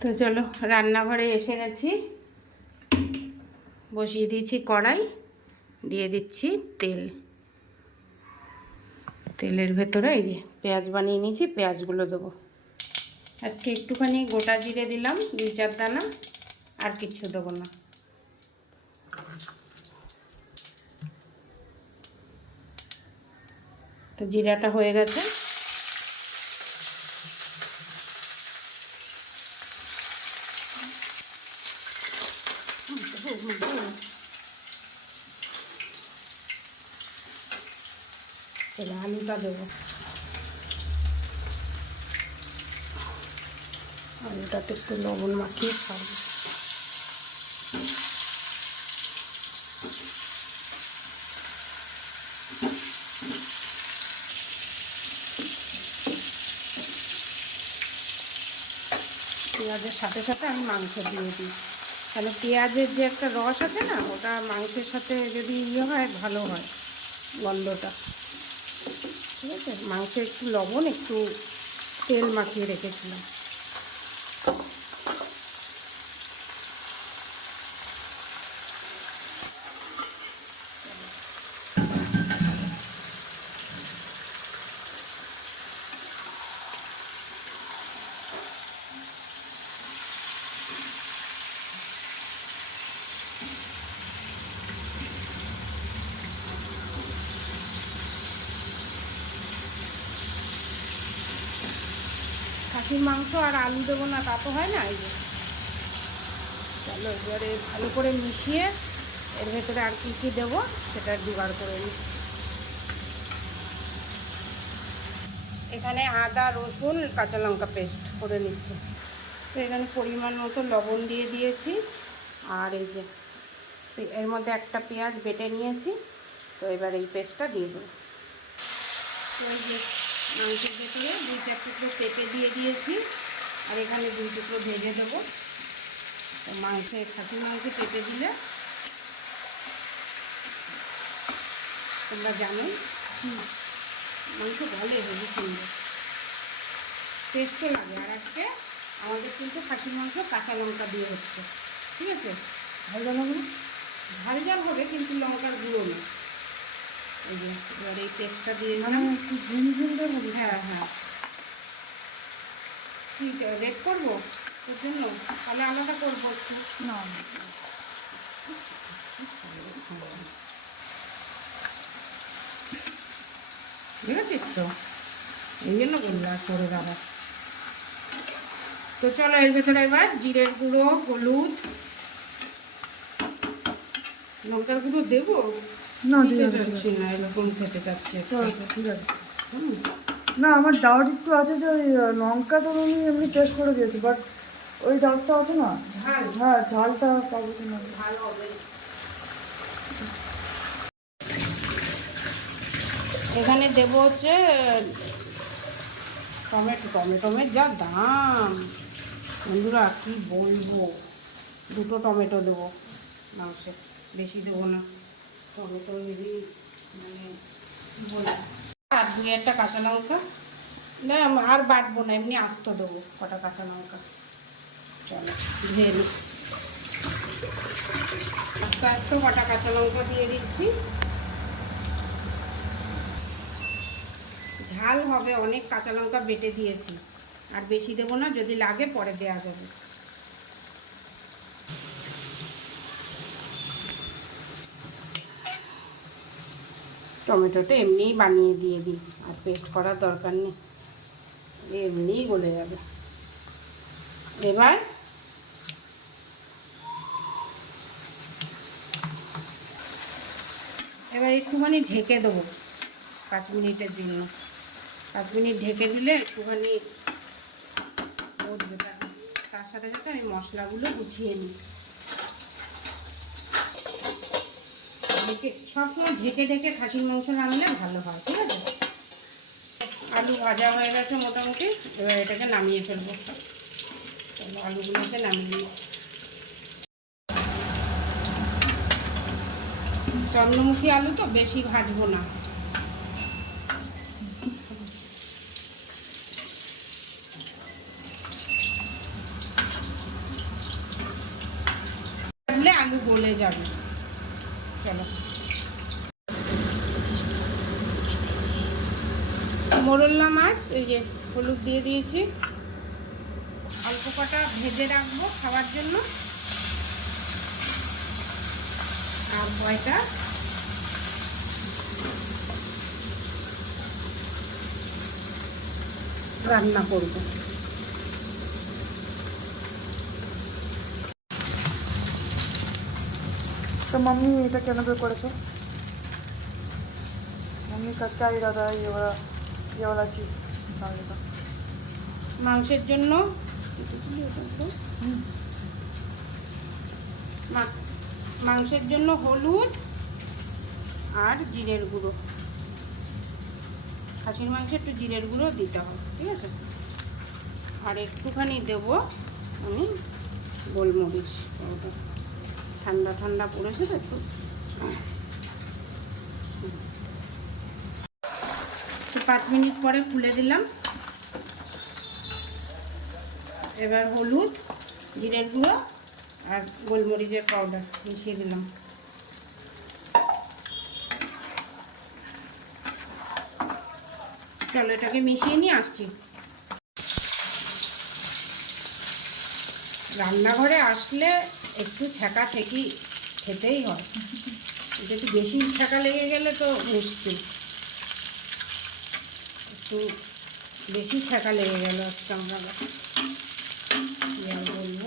তো চলো, রান্নাঘরে এসে গেছি। বসিয়ে দিয়েছি কড়াই, দিয়ে দিচ্ছি তেল। তেলের ভেতরে এই যে পেঁয়াজ বানিয়ে নিয়েছি, পেঁয়াজগুলো দেবো। আজকে একটুখানি গোটা জিরে দিলাম, দুই চার দানা, আর কিচ্ছু দেবো না। তো জিরাটা হয়ে গেছে। আলুটা দেবো। আলুটাতে একটু লবণ মাখিয়ে খাব। পেঁয়াজের সাথে সাথে আমি মাংস দিয়ে দিই। তাহলে পেঁয়াজের যে একটা রস আছে না, ওটা মাংসের সাথে যদি ইয়ে হয়, ভালো হয় গন্ধটা। ঠিক আছে? মাংসে একটু লবণ, একটু তেল মাখিয়ে রেখেছিলাম। খাসির মাংস আর আলু দেবো না, তা তো হয় না এই যে। চলো এবারে ভালো করে মিশিয়ে এর ভেতরে আর কী কী দেবো সেটা জোগাড় করে নিই। এখানে আদা, রসুন, কাঁচা লঙ্কা পেস্ট করে নিচ্ছি। তো এখানে পরিমাণ মতো লবণ দিয়ে দিয়েছি। আর এই যে, এর মধ্যে একটা পেঁয়াজ বেটে নিয়েছি। তো এবার এই পেস্টটা দিয়ে দেবো। মাংসের ভেতরে দুই চার টুকরো পেঁপে দিয়ে দিয়েছি। আর এখানে দুই টুকরো ভেজে দেবো। তো মাংসে খাসি মাংসে পেঁপে দিলে তোমরা জানোই মাংস ভালোই হেভি সুন্দর। টেস্টও লাগে। আর আজকে আমাদের কিন্তু খাসি মাংস কাঁচা লঙ্কা দিয়ে হচ্ছে। ঠিক আছে? ভালো হবে না ঝাল ঝাল হবে কিন্তু লঙ্কার গুঁড়ো না। এই যে এবার এই পেস্টটা দিয়ে দিলাম। একটু ঝিম ঝিম হবে। হ্যাঁ হ্যাঁ। ঠিক আছে রেড করব? তোর জন্য? তাহলে আলাদা করব একটু। না। বুঝেছিস তো? এই জন্য বললাম করে দাদা তো চলো এর ভেতরে এবার জিরের গুঁড়ো হলুদ লঙ্কার গুঁড়ো দেবো? না না এরকম খেতে চাচ্ছি। ঠিক আছে। না আমার ডাউট একটু আছে যে ওই লঙ্কা তো আমি এমনি টেস্ট করে দিয়েছি বাট ওই ডাউটটা আছে না? হ্যাঁ ঝালটা পাবো কি না? হবে। এখানে দেব হচ্ছে টমেটো টমেটোমের যা দাম। বন্ধুরা কি বলব? দুটো টমেটো দেবো। মাংসে বেশি দেবো না। টমেটো যদি মানে আর দুই একটা কাঁচা লঙ্কা? না আর বাটবো না, এমনি আস্ত দেবো কটা কাঁচা লঙ্কা। চলো, ধুয়ে নিই আস্তে আস্তে কটা কাঁচা লঙ্কা দিয়ে দিচ্ছি। ঝাল হবে, অনেক কাঁচা লঙ্কা বেটে দিয়েছি। আর বেশি দেবো না, যদি লাগে পরে দেওয়া যাবে। টমেটোটা এমনিই বানিয়ে দিয়ে দিই, আর পেস্ট করার দরকার নেই। এমনিই গলে যাবে। এবার এবার একটুখানি ঢেকে দেবো পাঁচ মিনিটের জন্য। পাঁচ মিনিট ঢেকে দিলে একটুখানি তার সাথে সাথে আমি মশলাগুলো গুছিয়ে নিই। ঢেকে, সবসময় ঢেকে ঢেকে খাসির মাংস রান্নলে ভালো হয়, ঠিক আছে? আলু ভাজা হয়ে গেছে মোটামুটি, এবার এটাকে নামিয়ে ফেলব। আলুগুলোকে নামিয়ে নিই। চন্দ্রমুখী আলু তো বেশি ভাজবো না। আলু গলে যাবে চলো মোরল্লা মাছ, এই যে হলুদ দিয়ে দিয়েছি। অল্প কটা ভেজে রাখব খাওয়ার জন্য। আর ভয়টা রান্না করব। তো মাম্মি, এটা কেন করেছ? মাম্মি কাকা দাদা এবার জওলা চিজ মাংসের জন্য? মাংসের জন্য হলুদ আর জিরের গুঁড়ো। খাসির মাংসে একটু জিরের গুঁড়ো দিতে হবে, ঠিক আছে? আর একটুখানি দেব আমি গোলমরিচ ঠান্ডা ঠান্ডা পড়েছে তো একটু। পাঁচ মিনিট পরে খুলে দিলাম। এবার হলুদ, জিরের গুঁড়ো আর গোলমরিচের পাউডার মিশিয়ে দিলাম। চলো এটাকে মিশিয়ে নিয়ে আসছি। রান্নাঘরে আসলে একটু ছ্যাঁকা ছেঁকি খেতেই হয়। একটু বেশি ছ্যাঁকা লেগে গেলে তো মুশকিল। একটু বেশি ছ্যাঁকা লেগে গেল আজকে আমরা। বলব?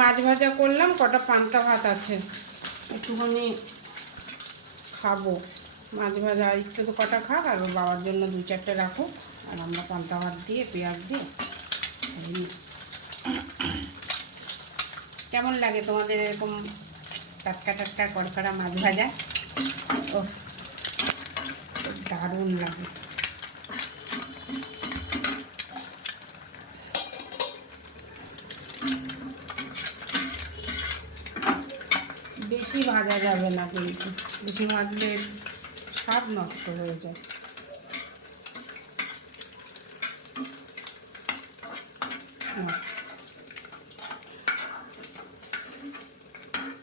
মাছ ভাজা করলাম, কটা পান্তা ভাত আছে। একটুখানি খাব। মাছ ভাজা ইচ্ছে তো কটা খাক, আর বাবার জন্য দু চারটে রাখো আর আমরা পান্তা ভাত দিয়ে, পেঁয়াজ দিয়ে কেমন লাগে তোমাদের এরকম টাটকা টাটকা কড়কড়া মাছ ভাজা? ও দারুণ লাগে। বেশি ভাজা যাবে না কিন্তু। বেশি ভাজলে স্বাদ নষ্ট হয়ে যায়। না।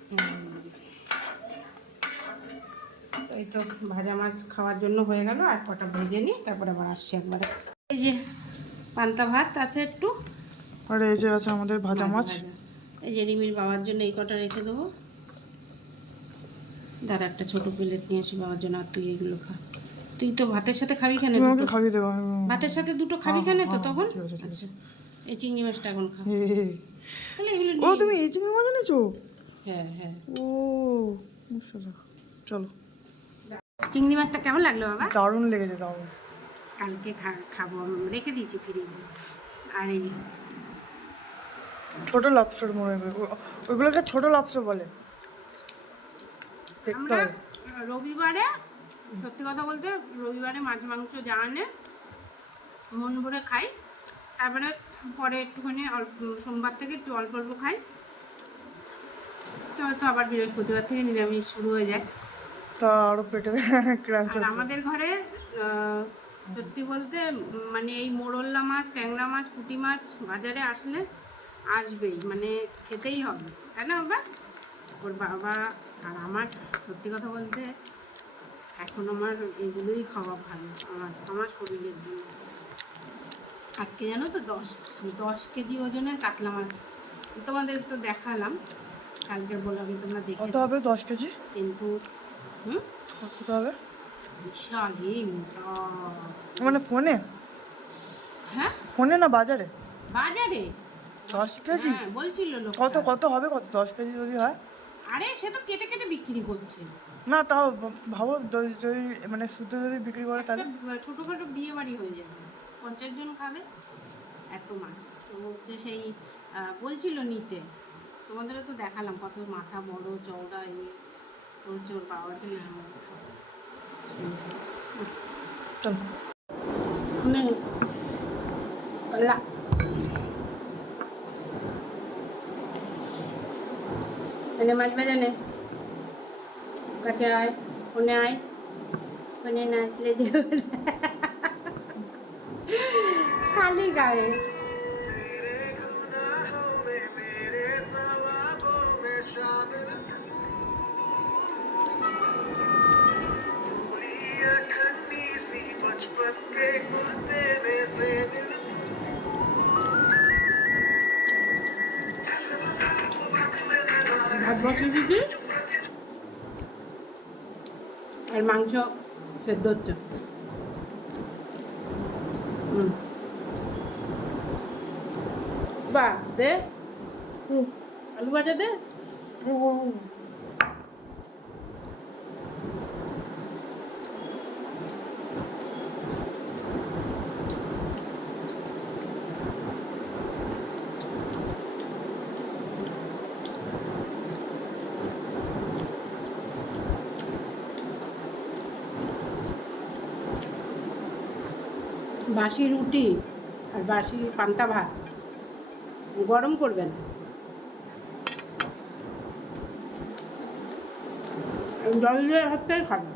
হুম। এই তো ভাজা মাছ খাওয়ার জন্য হয়ে গেল আর কটা ভেজে নিই তারপরে আবার আসছি একবারে। এই যে পান্তা ভাত আছে একটু। আর এই যে আছে আমাদের ভাজা মাছ। এই যে রিমির বাবার জন্য এই কটা রেখে দেবো। দাঁড়া একটা ছোট প্লেট নিয়ে আসি বাবার জন্য আর তুই এইগুলো খা। তুই তো ভাতের সাথে খাবি কেন খাইয়ে দেবো ভাতের সাথে দুটো খাবি কেন তো হ্যাঁ, তখন? ঠিক আছে, ঠিক আছে। আচ্ছা এই চিংড়ি মাছটা এখন খা। তাহলে এগুলো ও তুমি এই চিংড়ি মাছ এনেছো? হ্যাঁ হ্যাঁ। ও চলো। চিংড়ি মাছটা কেমন লাগল বাবা? দারুণ লেগেছে দারুণ। কালকে খাব রেখে দিয়েছি ফ্রিজে। আর এই ছোট লাপসর মনে হয় ওইগুলোকে ছোট লাপসর বলে। আমরা রবিবারে সত্যি কথা বলতে রবিবারে মাছ মাংস যা আনে মন ভরে খাই। তারপরে পরে একটুখানি অল্প সোমবার থেকে একটু অল্প অল্প খাই। তো আবার বৃহস্পতিবার থেকে নিরামিষ শুরু হয়ে যায়। তা আরও পেটে ক্রাঞ্চ আমাদের ঘরে সত্যি বলতে মানে এই মোরল্লা মাছ ট্যাংরা মাছ পুঁটি মাছ বাজারে আসলে আসবেই মানে খেতেই হবে। তাই না বাবা? ওর বাবা আর আমার সত্যি কথা বলতে এখন আমার এগুলোই খাওয়া ভালো আমার আমার শরীরের জন্য। আজকে জানো তো দশ দশ কেজি ওজনের কাতলা মাছ। তোমাদের তো দেখালাম কালকের ব্লগে তোমরা কত হবে দশ কেজি? কিন্তু হুম? কত হবে মানে ফোনে? হ্যাঁ? ফোনে না বাজারে? বাজারে। দশ কেজি? হ্যাঁ বলছিল কত কত হবে? কত দশ কেজি যদি হয়? আরে সে তো কেটে কেটে বিক্রি করছে। না তাও ভাবো যদি মানে শুদ্ধ যদি বিক্রি করে তাহলে? ছোটোখাটো বিয়ে বাড়ি হয়ে যাবে। পঞ্চাশ জন খাবে। এত মাছ। তো হচ্ছে সেই বলছিল নিতে। তোমাদেরও তো দেখালাম কত মাথা বড় চওড়া ইয়ে তো হচ্ছে ওর বাবা যে না মানে এনে মাছ বাজানে। কাছে আয়, ফোনে আয়। ফোনে নাচলে দেবে খালি গায়ে। বসে দিচ্ছি আর মাংস সেদ্ধ হচ্ছে। বাহ দে। আলু ভাজা দে। বাসি রুটি আর বাসি পান্তা ভাত। গরম করবেন জল দিয়ে ভাতটাই খাবেন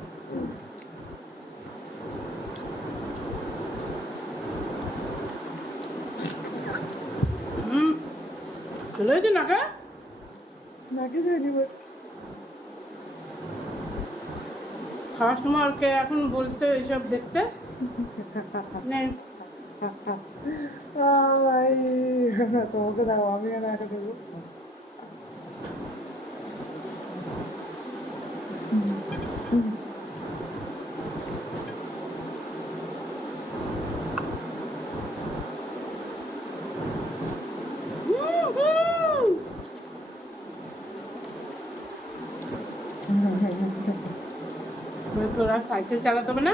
হুম চলে গেছে নাকা? নাকি যায়নি খাওয়ার সময় ওকে এখন বলতে এইসব দেখতে? তোমাকে দাও আমি আর একা দেবো তোরা সাইকেল চালাতে হবে না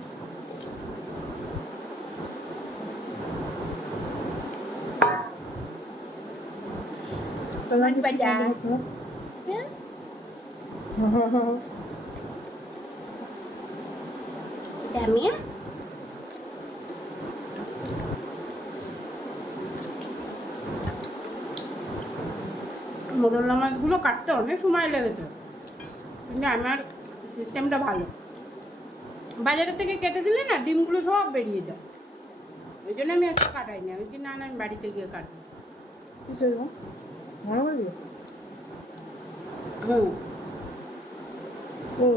আমি কি বাজার। দামিয়া মোরলা মাছগুলো কাটতে অনেক সময় লেগেছে। কিন্তু আমার সিস্টেমটা ভালো। বাজারের থেকে কেটে দিলে না ডিমগুলো সব বেরিয়ে যায়। ওই জন্য আমি একটা কাটাই না ওই যে না না আমি বাড়িতে গিয়ে কাটবো। কিসের গো? মনে হয় হুম ও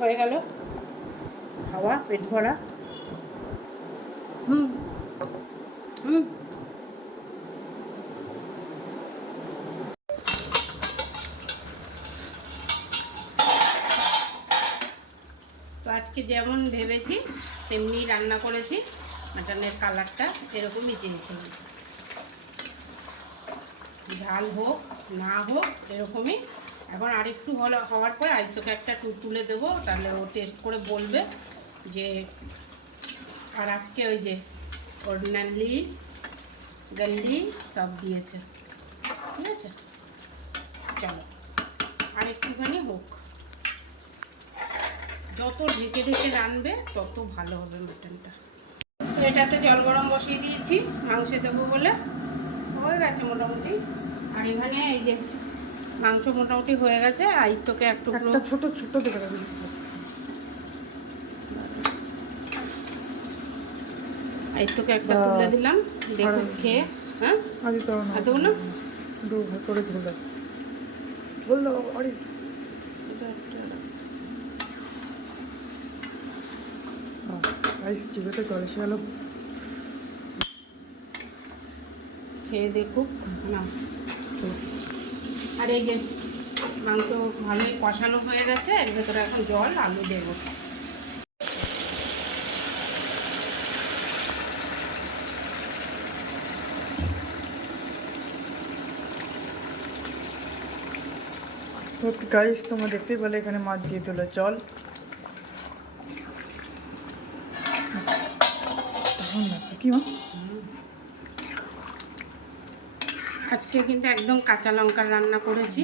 হয়ে গেল খাওয়া পেট ভরা হুম হুম তো আজকে যেমন ভেবেছি, তেমনি রান্না করেছি। মাটনের কালারটা এরকমই চেয়েছিলাম ঝাল হোক, না হোক, এরকমই। এখন আরেকটু হলো, হওয়ার পরে আরেকটুকে একটা তুলে দেবো, তাহলে ও টেস্ট করে বলবে যে, আর আজকে ওই যে, ওর নালি গল্লি সব দিয়েছে। ঠিক আছে? চলো আর একটুখানি হোক। যত ঢেকে ঢেকে রানবে তত ভালো হবে মাটনটা এটাতে জল গরম বসিয়ে দিয়েছি মাংসে দেবো বলে। হয়ে গেছে মোটামুটি। আর এখানে এই যে মাংস মোটামুটি হয়ে গেছে আর তোকে একটা ছোট ছোট এই তোকে একটা। তুলে দিলাম দেখুন খেয়ে হ্যাঁ? আজ তো না আর দেবো না? করে ঝোল ঝোল দাও আরে গাইস জিভেতে জল এসে গেল খেয়ে দেখুক না আর এই যে মাংস ভালোই কষানো হয়ে গেছে এর ভেতরে এখন জল আলু দেবো। তো গাইস তোমরা দেখতেই পেলে এখানে মাছ দিয়ে দিল জল। এখন কি মা আজকে কিন্তু একদম কাঁচা লঙ্কার রান্না করেছি।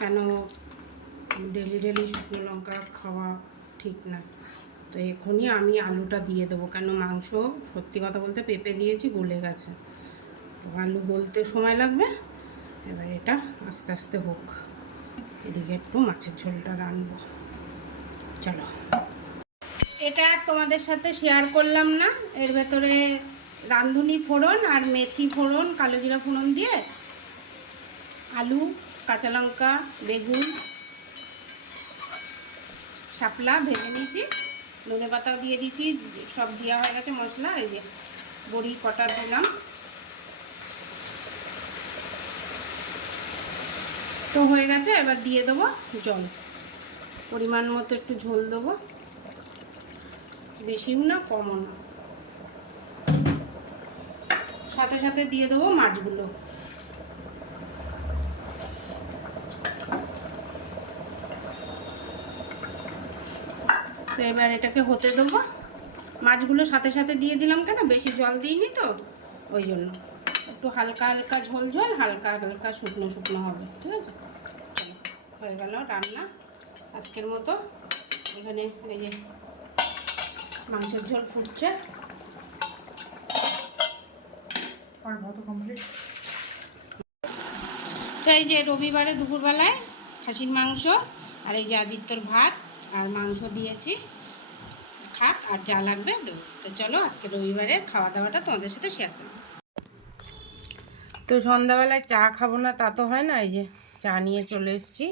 কেন ডেলি ডেলি শুকনো লঙ্কা খাওয়া ঠিক না। তো এখনই আমি আলুটা দিয়ে দেবো। কেন মাংস সত্যি কথা বলতে পেঁপে দিয়েছি, গলে গেছে। তো আলু বলতে সময় লাগবে? এবার এটা আস্তে আস্তে হোক। এদিকে একটু মাছের ঝোলটা রানবো চলো। এটা তোমাদের সাথে শেয়ার করলাম না। এর ভেতরে রাঁধুনি ফোড়ন আর মেথি ফোড়ন, কালো জিরা ফোড়ন দিয়ে আলু, কাঁচা লঙ্কা, বেগুন, শাপলা ভেজে নিয়েছি। ধনে পাতাও দিয়ে দিয়েছি, সব দেওয়া হয়ে গেছে মশলা, এই যে বড়ি কটা দিলাম। তো হয়ে গেছে, এবার দিয়ে দেবো জল। পরিমাণ মতো একটু ঝোল দেবো। বেশিও না, কমও না। সাথে সাথে দিয়ে দেবো মাছগুলো। তো এবার এটাকে হতে দেবো। মাছগুলো সাথে সাথে দিয়ে দিলাম কেন? বেশি জল দিইনি তো, ওই জন্য। একটু হালকা হালকা ঝোল ঝোল হালকা হালকা শুকনো শুকনো হবে, ঠিক আছে? হয়ে গেল রান্না। আজকের মতো এখানে, এই যে মাংসের ঝোল ফুটছে। আর ভাত কমপ্লিট তো এই যে রবিবারে দুপুরবেলায় খাসির মাংস আর এই যে আদিত্যর ভাত আর মাংস দিয়েছি। খাক আর যা লাগবে দেবো। তো চলো আজকে রবিবারের খাওয়া দাওয়াটা তোমাদের সাথে শেয়ার করব। তো সন্ধ্যাবেলায় চা খাব না তা তো হয় না এই যে চা নিয়ে চলে এসেছি।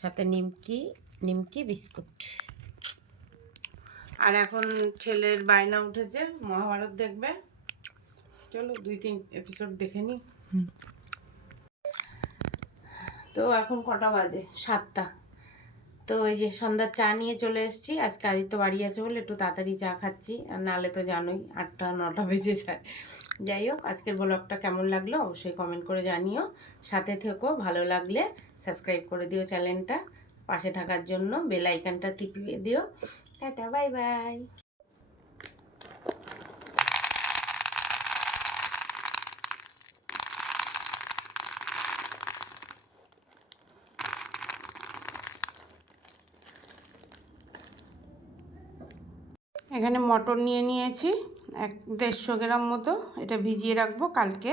সাথে নিমকি নিমকি বিস্কুট। আর এখন ছেলের বায়না উঠেছে মহাভারত দেখবে। চলো দুই তিন এপিসোড দেখে নিই। তো এখন কটা বাজে? সাতটা। তো এই যে সন্ধ্যার চা নিয়ে চলে এসেছি। আজকে আদিত্য বাড়ি আছে বলে একটু তাড়াতাড়ি চা খাচ্ছি। আর নাহলে তো জানোই আটটা নটা বেজে যায়। যাই হোক আজকের ব্লগটা কেমন লাগল অবশ্যই কমেন্ট করে জানিও। সাথে থেকো ভালো লাগলে সাবস্ক্রাইব করে দিও চ্যানেলটা পাশে থাকার জন্য বেল আইকনটা টিপিয়ে দিও। Tata, bye bye. এখানে মটর নিয়ে নিয়েছি, এক দেড়শো গ্রাম মতো। এটা ভিজিয়ে রাখব কালকে।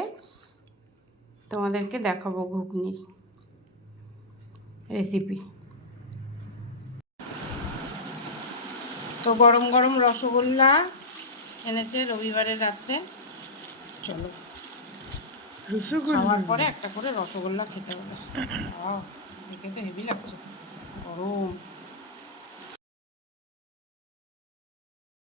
তোমাদেরকে দেখাবো ঘুগনির রেসিপি তো গরম গরম রসগোল্লা এনেছে রবিবারের রাত্রে। চলো। খাওয়ার পরে একটা করে রসগোল্লা খেতে হবে। দেখে তো হেভি লাগছে। গরম।